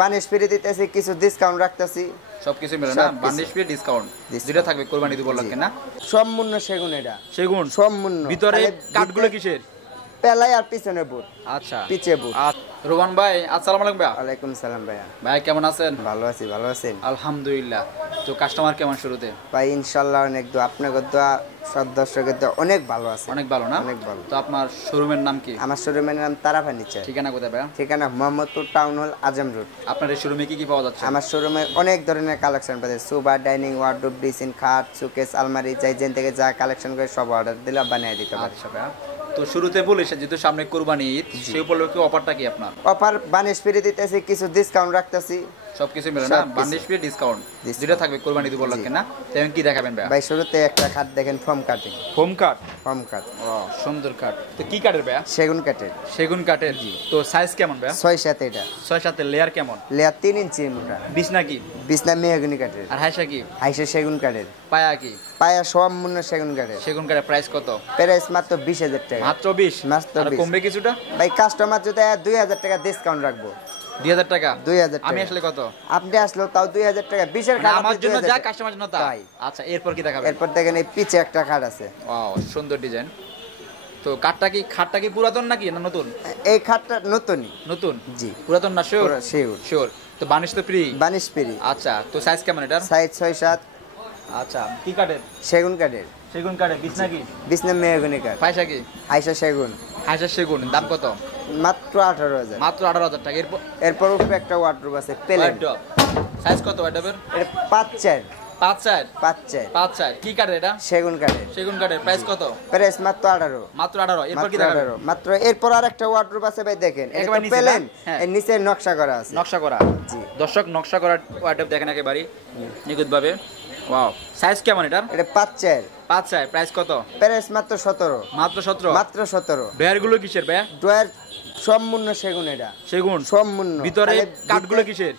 Varnish free দিতেছি, কিছু discount রাখতেছি। সবকিছু মিলে না বানিশ ফ্রি ডিসকাউন্ট যেটা থাকবে কোরবানি দিব লাগবে না। সম্পূর্ণ সেগুন, এটা সেগুন সম্পূর্ণ। ভিতরে কাঠগুলো কিসের? পেলাই আর পিছনে বুট। আচ্ছা পিছে বুট। রোমান ভাই আসসালামু আলাইকুম ভাই। ওয়ালাইকুম সালাম ভাইয়া। ভাই কেমন আছেন? ভালো আছি, ভালো আছেন? আলহামদুলিল্লাহ। তো কাস্টমার কেমন শুরুতে? ভাই ইনশাআল্লাহ অনেক দোয়া, আপনাদের দোয়া, সব দর্শকের দোয়া অনেক ভালো আছে। অনেক ভালো না? অনেক ভালো। তো আপনার শোরুমের নাম কি? আমার শোরুমের নাম তারা ফার্নিচার। ঠিকানা কোথায় ভাই? ঠিকানা মোহাম্মদপুর টাউন হল, আজম রোড। আপনার এই শোরুমে কি কি পাওয়া যাচ্ছে? আমার শোরুমে অনেক ধরনের কালেকশন পাবে, সোফা, ডাইনিং, ওয়ার্ডরোব, ড্রেসিং, খাট, শোকেস, আলমারি, যাই যেন থেকে যা কালেকশন করে সব অর্ডার দিলে বানিয়ে দিতে পারি। আচ্ছা ভাই, তো শুরুতে বলিস যেহেতু সামনে কুরবানি ঈদ, সেই উপলক্ষে অফারটা কি আপনার? অফার বানিশ ফ্রি দিতেছি, কিছু ডিসকাউন্ট রাখতেছি। সবকিছু মিলে না বানিশ ফ্রি ডিসকাউন্ট যেটা থাকবে কুরবানি ঈদ উপলক্ষে না। তেমন কি দেখাবেন ভাই? ভাই শুরুতে একটা খাট দেখেন, ফোম কাটিং। ফোম কাট? ফোম কাট। ও সুন্দর কাট। তো কি কাঠের ভাই? সেগুন কাঠের। সেগুন কাঠের। তো সাইজ কেমন ভাই? 6/7 এটা। 6/7 লেয়ার কেমন? লেয়ার 3 ইঞ্চি মোটা। বিছনা কি? বিছনা মেহগনি কাঠের। আর হাইসা কি? হাইসা সেগুন কাঠের। পায়া কি? পায়া সম্পূর্ণ সেগুন কাঠের। সেগুন কাঠের প্রাইস কত? প্রাইস মাত্র 20,000 টাকা। মাত্র 20? মাত্র আর 20। কমবে কিছুটা? ভাই কাস্টমার যদি 2,000 টাকা ডিসকাউন্ট রাখবো। 2,000 টাকা? 2,000 টাকা। আমি আসলে কত? আপনি আসলেও তাও 2,000 টাকা। 20 এর খাট আমার জন্য যা, কাস্টমার জন্য তাই। আচ্ছা এরপর কি দেখাবেন? এরপর দেখেন এই পিছে একটা খাট আছে। ওয়াও সুন্দর ডিজাইন। তো খাটটা কি পুরাতন নাকি না নতুন? এই খাটটা নতুনই। নতুন? জি। পুরাতন না? শিওর? শিওর। শিওর। তো বানিশ তো ফ্রি? Varnish free. আচ্ছা তো সাইজ কেমন এটার? সাইজ 6/7। আচ্ছা কি কাঠের? সেগুন কাঠের। সেগুন কাঠের। বিছনা কি? বিছনা মেহগনি কাঠ। পয়সা কি? হাইসা সেগুন। হাইসা সেগুন। দাম কত? মাত্র 18,000। মাত্র 18,000 টাকা। এরপর উপরে একটা ওয়ার্ডরোব আছে, প্লেন। সাইজ কত ওয়ার্ডরোবের? এটা 5/4। 5/4? 5/4। 5/4 কি কাঠের এটা? সেগুন কাঠের। সেগুন কাঠের। প্রাইস কত? প্রাইস মাত্র 18। মাত্র 18। এরপর কি দেখাবেন? মাত্র এরপর আরেকটা ওয়ার্ডরোব আছে ভাই, দেখেন এটা একেবারে নিচে প্লেন, হ্যাঁ। এর নিচে নকশা করা আছে। নকশা করা? জি। দর্শক নকশা করা ওয়ার্ডরোব দেখেন একেবারে নিখুঁতভাবে। ওয়াও সাইজ কেমন এটার? এটা 5/4। 5/4 প্রাইস কত? প্রাইস মাত্র 17। মাত্র 17? মাত্র 17। ডয়ার গুলো কিসের ভাই? ডয়ার সম্পূর্ণ সেগুন। এটা সেগুন সম্পূর্ণ। ভিতরে কাঠগুলো কিসের?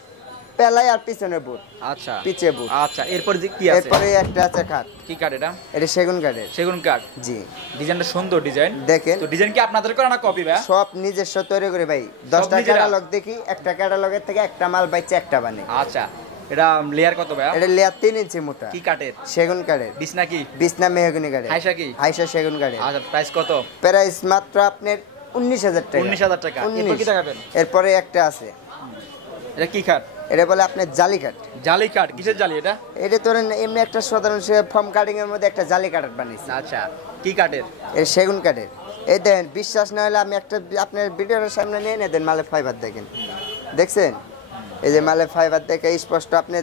পেলাই আর পিছনে বুট। আচ্ছা পিছে বুট। আচ্ছা এরপর কি আছে? এরপরে একটা আছে খাট। কি কাঠ এটা? এটা সেগুন কাঠের। সেগুন কাঠ? জি। ডিজাইনটা সুন্দর ডিজাইন। দেখেন তো ডিজাইন কি আপনাদের করা না কপি ভাই? সব নিজস্ব তৈরি করে ভাই। 10টা ক্যাটালগ দেখি, একটা ক্যাটালগের থেকে একটা মাল বাইছে একটা বানাই। আচ্ছা এটা লেয়ার কত ভাই? এটা লেয়ার 3 ইঞ্চি মোটা। কি কাঠের? সেগুন কাঠের। বিছনা কি? বিছনা মেহগনি কাঠের। হাইসা কি? হাইসা সেগুন কাঠের। আচ্ছা প্রাইস কত? প্রাইস মাত্র আপনার 19,000 টাকা। 19,000 টাকা। এরপর কি দেখাবেন? এরপরে একটা আছে। এটা কি কাঠ? এটা বলে আপনার জালি কাঠ। জালি কাঠ? কিসের জালি এটা? এটা ধরেন এমনি একটা সাধারণ ফর্ম কাটিং এর মধ্যে একটা জালি কাঠ বানিয়েছি। আচ্ছা কি কাঠের? এটা সেগুন কাঠের। এই দেখেন, বিশ্বাস না হলে আমি একটা আপনার ভিডিওর সামনে নিয়ে দেন, মালে ফাইবার দেখেন। দেখছেন এই যে মালে ফাইবার দেখে স্পষ্ট। আপনি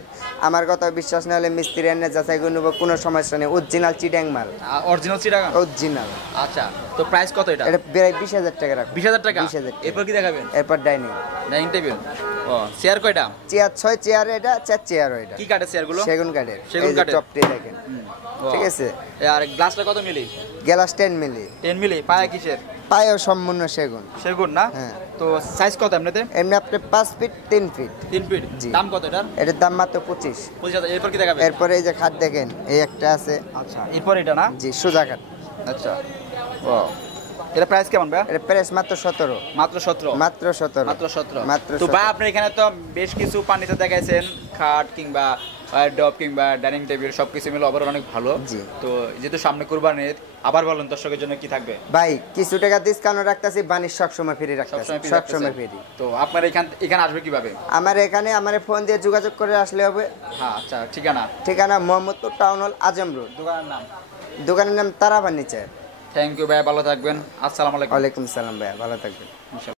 আমার কথা বিশ্বাস না হলে মিস্ত্রি এনে যাচাই করে নেব, কোনো সমস্যা নেই। অরিজিনাল চিটাং মাল। অরিজিনাল চিটাগাং? অরিজিনাল। আচ্ছা তো প্রাইস কত এটা? এটা প্রায় 20,000 টাকা রাখুন। 20,000 টাকা? 20,000 টাকা। এরপর কি দেখাবেন? এরপর ডাইনিং। Dining table. ও চেয়ার কয়টা? Chair 6 chair. এটা 4 চেয়ার। এটা কি কাঠের চেয়ার গুলো? সেগুন কাঠের। সেগুন কাঠের। টপটি দেখেন। ঠিক আছে। আর গ্লাসটা কত মিলি? গ্লাস 10 মিলি। 10 মিলি। পায়া কিসের? পায়ও সম্পূর্ণ সেগুন। সেগুন না? হ্যাঁ। তো সাইজ কত এমনিতে? এমনি আপনি 5 ফিট 3 ফিট। 3 ফিট। জি। দাম কত এটার? এটার দাম মাত্র 25। 25,000। এরপর কি দেখাবেন? এরপরে এই যে খাট দেখেন, এই একটা আছে। আচ্ছা এরপর এটা না? জি, সোজা খাট। আচ্ছা ও এটা প্রাইস কেমন ভাই? এটা প্রাইস মাত্র 17। মাত্র 17? মাত্র 17। মাত্র 17। মাত্র তো 17। ভাই আপনি এখানে তো বেশ কিছু ফার্নিচার দেখাইছেন, খাট কিংবা ডব কিংবা ডাইনিং টেবিল সবকিছু মিলে ওভারঅল অনেক ভালো। জি। তো যেহেতু সামনে কুরবানি ঈদ, আবার বলেন দর্শকের জন্য কি থাকবে? ভাই কিছু টাকা ডিসকাউন্ট রাখতাছি, বানিশ সবসময় ফ্রি রাখতাছি। সবসময় ফ্রি। তো আপনার এখানে আসবে কিভাবে? আমার এখানে আমার ফোন দিয়ে যোগাযোগ করে আসলে হবে। হ্যাঁ আচ্ছা ঠিকানা মোহাম্মদপুর টাউন হল, আজম রোড। দোকানের নাম? দোকানের নাম তারা ফার্নিচার। থ্যাংক ইউ ভাই, ভালো থাকবেন। আসসালামু আলাইকুম। ওয়ালাইকুম সালাম ভাইয়া, ভালো থাকবেন।